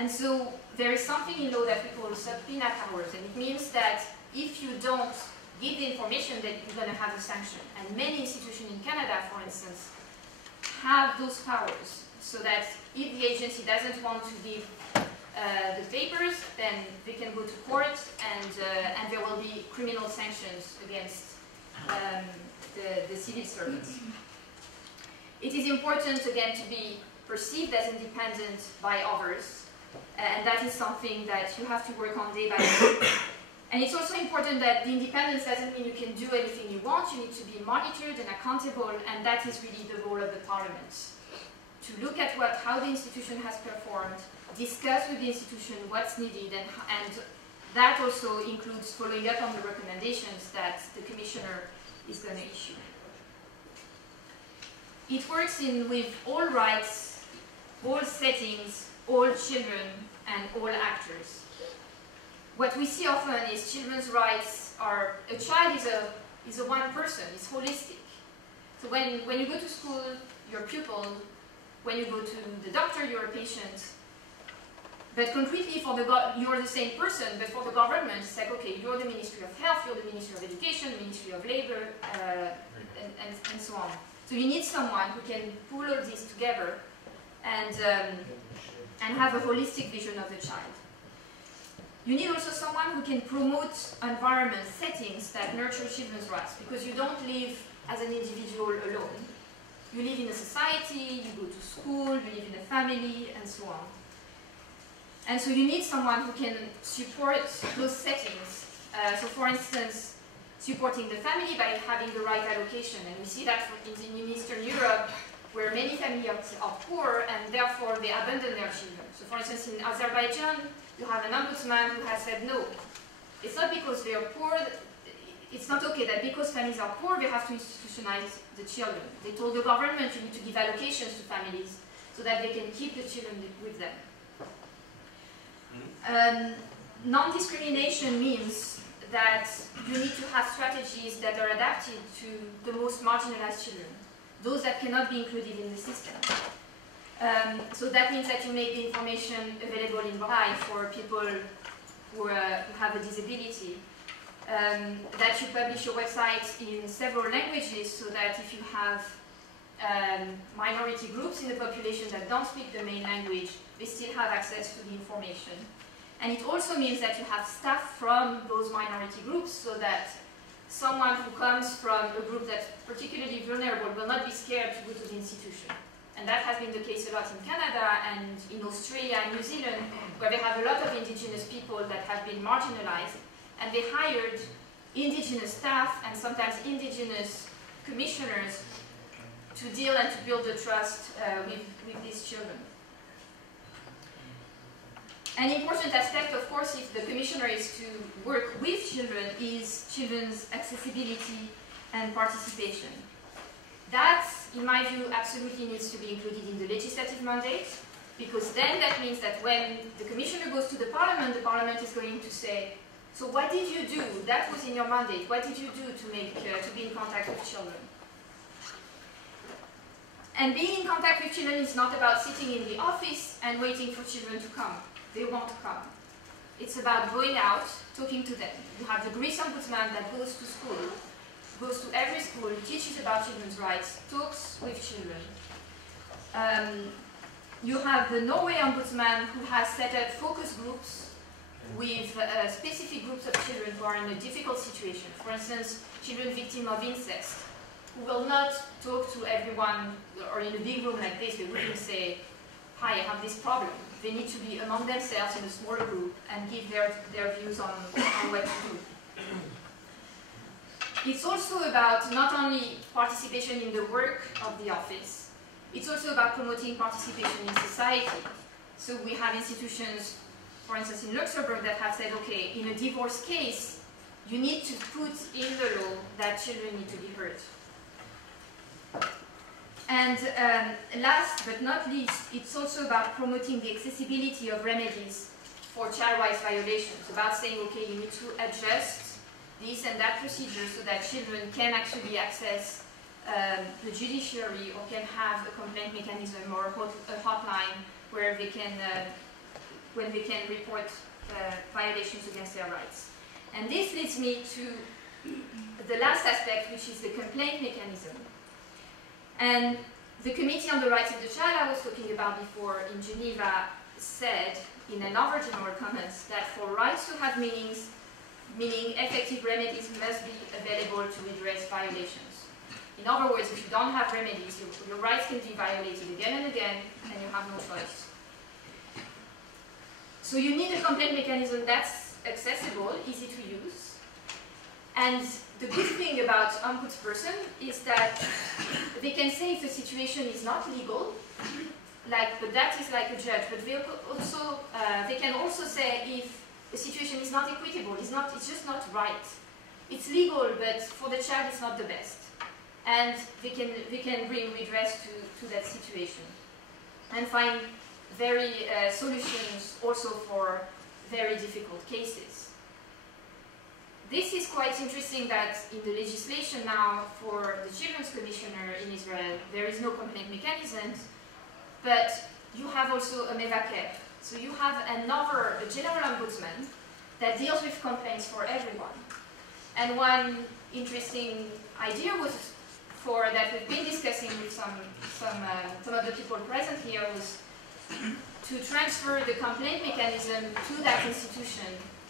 And so there is something in law that we call subpoena powers, and it means that if you don't give the information, that you're going to have a sanction. And many institutions in Canada, for instance, have those powers, so that if the agency doesn't want to give the papers, then they can go to court, and there will be criminal sanctions against the civil servants. It is important, again, to be perceived as independent by others, and that is something that you have to work on day by day. And it's also important that the independence doesn't mean you can do anything you want. You need to be monitored and accountable, and that is really the role of the Parliament. To look at how the institution has performed, discuss with the institution what's needed, and that also includes following up on the recommendations that the Commissioner is going to issue. It works with all rights, all settings, all children, and all actors. What we see often is children's rights are, a child is a one person, it's holistic. So when you go to school, you're a pupil. When you go to the doctor, you're a patient. But concretely, you're the same person, but for the government, it's like, okay, you're the Ministry of Health, you're the Ministry of Education, Ministry of Labor, and so on. So you need someone who can pull all this together and have a holistic vision of the child. You need also someone who can promote environment settings that nurture children's rights, because you don't live as an individual alone. You live in a society, you go to school, you live in a family, and so on. And so you need someone who can support those settings. So for instance, supporting the family by having the right allocation. And we see that in Eastern Europe, where many families are poor, and therefore they abandon their children. So for instance, in Azerbaijan, you have an ombudsman who has said, no, it's not because they are poor, it's not okay that because families are poor, they have to institutionalize the children. They told the government you need to give allocations to families so that they can keep the children with them. Non-discrimination means that you need to have strategies that are adapted to the most marginalized children, those that cannot be included in the system. So that means that you make the information available in Braille for people who have a disability, that you publish your website in several languages so that if you have minority groups in the population that don't speak the main language, they still have access to the information. And it also means that you have staff from those minority groups so that someone who comes from a group that's particularly vulnerable will not be scared to go to the institution. And that has been the case a lot in Canada and in Australia and New Zealand, where they have a lot of indigenous people that have been marginalized, and they hired indigenous staff and sometimes indigenous commissioners to deal and to build the trust with these children. An important aspect, of course, if the commissioner is to work with children, is children's accessibility and participation. That, in my view, absolutely needs to be included in the legislative mandate, because then that means that when the commissioner goes to the parliament is going to say, so what did you do? That was in your mandate. What did you do to be in contact with children? And being in contact with children is not about sitting in the office and waiting for children to come. They won't come. It's about going out, talking to them. You have the Greece Ombudsman that goes to school, goes to every school, teaches about children's rights, talks with children. You have the Norway Ombudsman who has set up focus groups with specific groups of children who are in a difficult situation. For instance, children victims of incest, who will not talk to everyone, or in a big room like this, they wouldn't say, hi, I have this problem. They need to be among themselves in a smaller group and give their views on what to do. It's also about not only participation in the work of the office, it's also about promoting participation in society. So we have institutions, for instance in Luxembourg, that have said, okay, in a divorce case, you need to put in the law that children need to be heard. And last but not least, it's also about promoting the accessibility of remedies for child rights violations, about saying, okay, you need to adjust this and that procedure so that children can actually access the judiciary or can have a complaint mechanism or a hotline where they can when they can report violations against their rights. And this leads me to the last aspect, which is the complaint mechanism. And the Committee on the Rights of the Child I was talking about before in Geneva said in another general comments that for rights to have meaning effective remedies must be available to redress violations. In other words, if you don't have remedies, your rights can be violated again and again, and you have no choice. So you need a complaint mechanism that's accessible, easy to use. And the good thing about ombudsperson is that they can say if the situation is not legal, but that is like a judge, but they can also say if the situation is not equitable, it's just not right. It's legal, but for the child it's not the best. And they can bring redress to that situation and find solutions also for very difficult cases. This is quite interesting that in the legislation now for the Children's Commissioner in Israel, there is no complaint mechanism, but you have also a mevaker. So you have a general ombudsman that deals with complaints for everyone. And one interesting idea that we've been discussing with some of the people present here was to transfer the complaint mechanism to that institution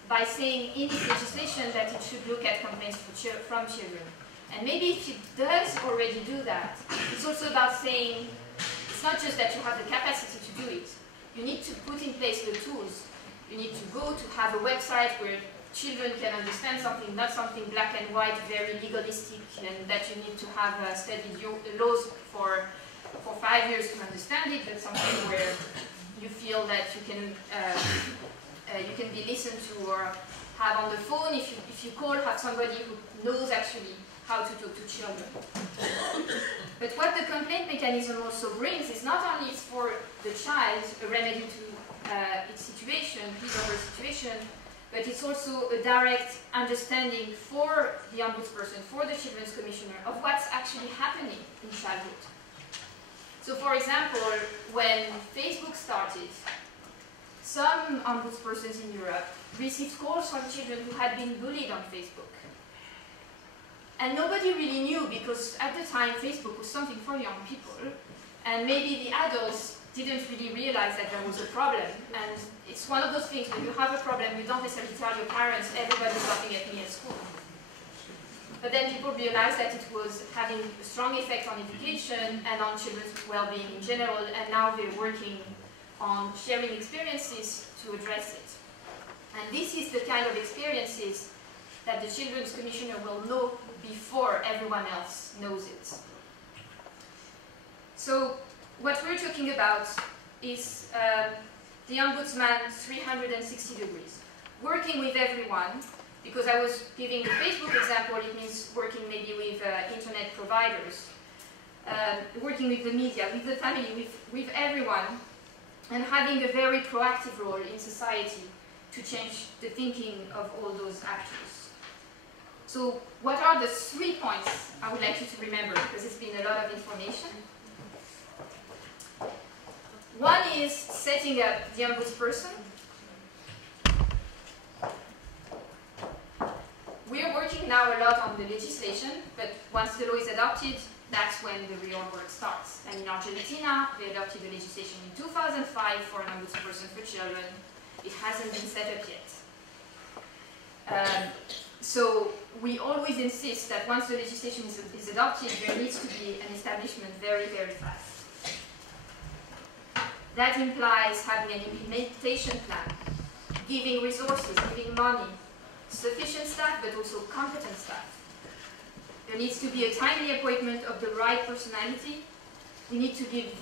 by saying in its legislation that it should look at complaints from children. And maybe if it does already do that, it's also about saying it's not just that you have the capacity to do it. You need to put in place the tools. You need to go to have a website where children can understand something, not something black and white, very legalistic, and that you need to have studied laws for 5 years to understand it, but something where you feel that you can be listened to or have on the phone. If you call, have somebody who knows actually how to talk to children. But what the complaint mechanism also brings is not only for the child a remedy to its situation, his or her situation, but it's also a direct understanding for the ombudsperson, for the Children's Commissioner, of what's actually happening in childhood. So for example, when Facebook started, some ombudspersons in Europe received calls from children who had been bullied on Facebook. And nobody really knew, because at the time Facebook was something for young people, and maybe the adults didn't really realize that there was a problem. And it's one of those things, when you have a problem, you don't necessarily tell your parents, everybody's laughing at me at school. But then people realized that it was having a strong effect on education and on children's well-being in general, and now they're working on sharing experiences to address it. And this is the kind of experiences that the Children's Commissioner will know before everyone else knows it. So what we're talking about is the Ombudsman 360 degrees, working with everyone. Because I was giving the Facebook example, it means working maybe with internet providers, working with the media, with the family, with everyone, and having a very proactive role in society to change the thinking of all those actors. So what are the 3 points I would like you to remember, because it's been a lot of information. One is setting up the ombudsperson. We are working now a lot on the legislation, but once the law is adopted, that's when the real work starts. And in Argentina, they adopted the legislation in 2005 for an ombudsperson for children. It hasn't been set up yet. So we always insist that once the legislation is adopted, there needs to be an establishment very, very fast. That implies having an implementation plan, giving resources, giving money, sufficient staff, but also competent staff. There needs to be a timely appointment of the right personality. We need to give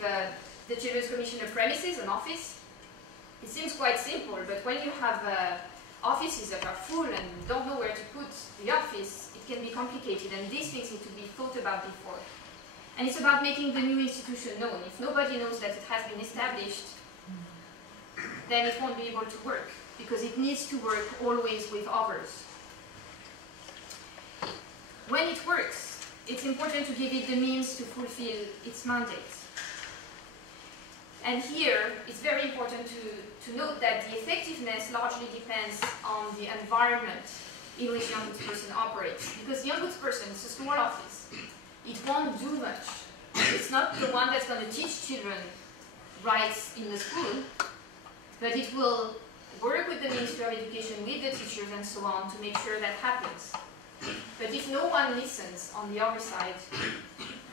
the Children's Commissioner premises, an office. It seems quite simple, but when you have offices that are full and don't know where to put the office, it can be complicated, and these things need to be thought about before. And it's about making the new institution known. If nobody knows that it has been established, then it won't be able to work, because it needs to work always with others. When it works, it's important to give it the means to fulfill its mandate. And here, it's very important to to note that the effectiveness largely depends on the environment in which the ombudsperson operates. Because the ombudsperson is a small office. It won't do much. It's not the one that's going to teach children rights in the school, but it will work with the Ministry of Education, with the teachers and so on, to make sure that happens. But if no one listens on the other side,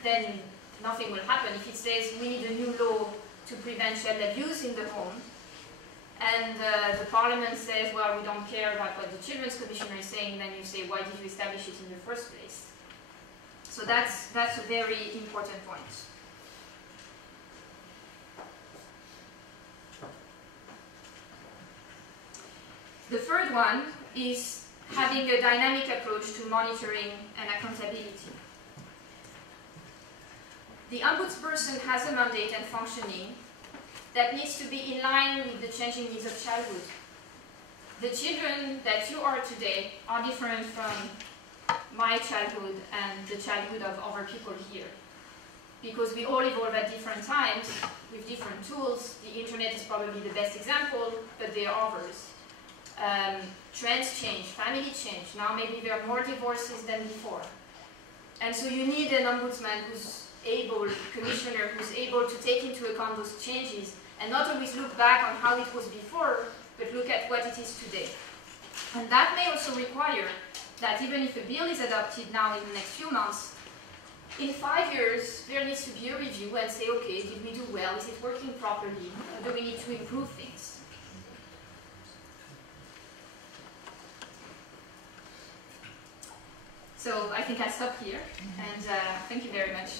then nothing will happen. If it says we need a new law to prevent child abuse in the home, and the Parliament says, well, we don't care about what the Children's Commissioner is saying, then you say, why did you establish it in the first place? So that's a very important point. The third one is having a dynamic approach to monitoring and accountability. The ombudsperson has a mandate and functioning that needs to be in line with the changing needs of childhood. The children that you are today are different from my childhood and the childhood of other people here. Because we all evolve at different times with different tools. The internet is probably the best example, but there are others. Trends change, family change. Now maybe there are more divorces than before. And so you need an ombudsman who's able, commissioner who's able to take into account those changes and not always look back on how it was before, but look at what it is today. And that may also require that even if a bill is adopted now in the next few months, in 5 years there needs to be a review and say, okay, did we do well? Is it working properly? Or do we need to improve things? So I think I'll stop here, and thank you very much.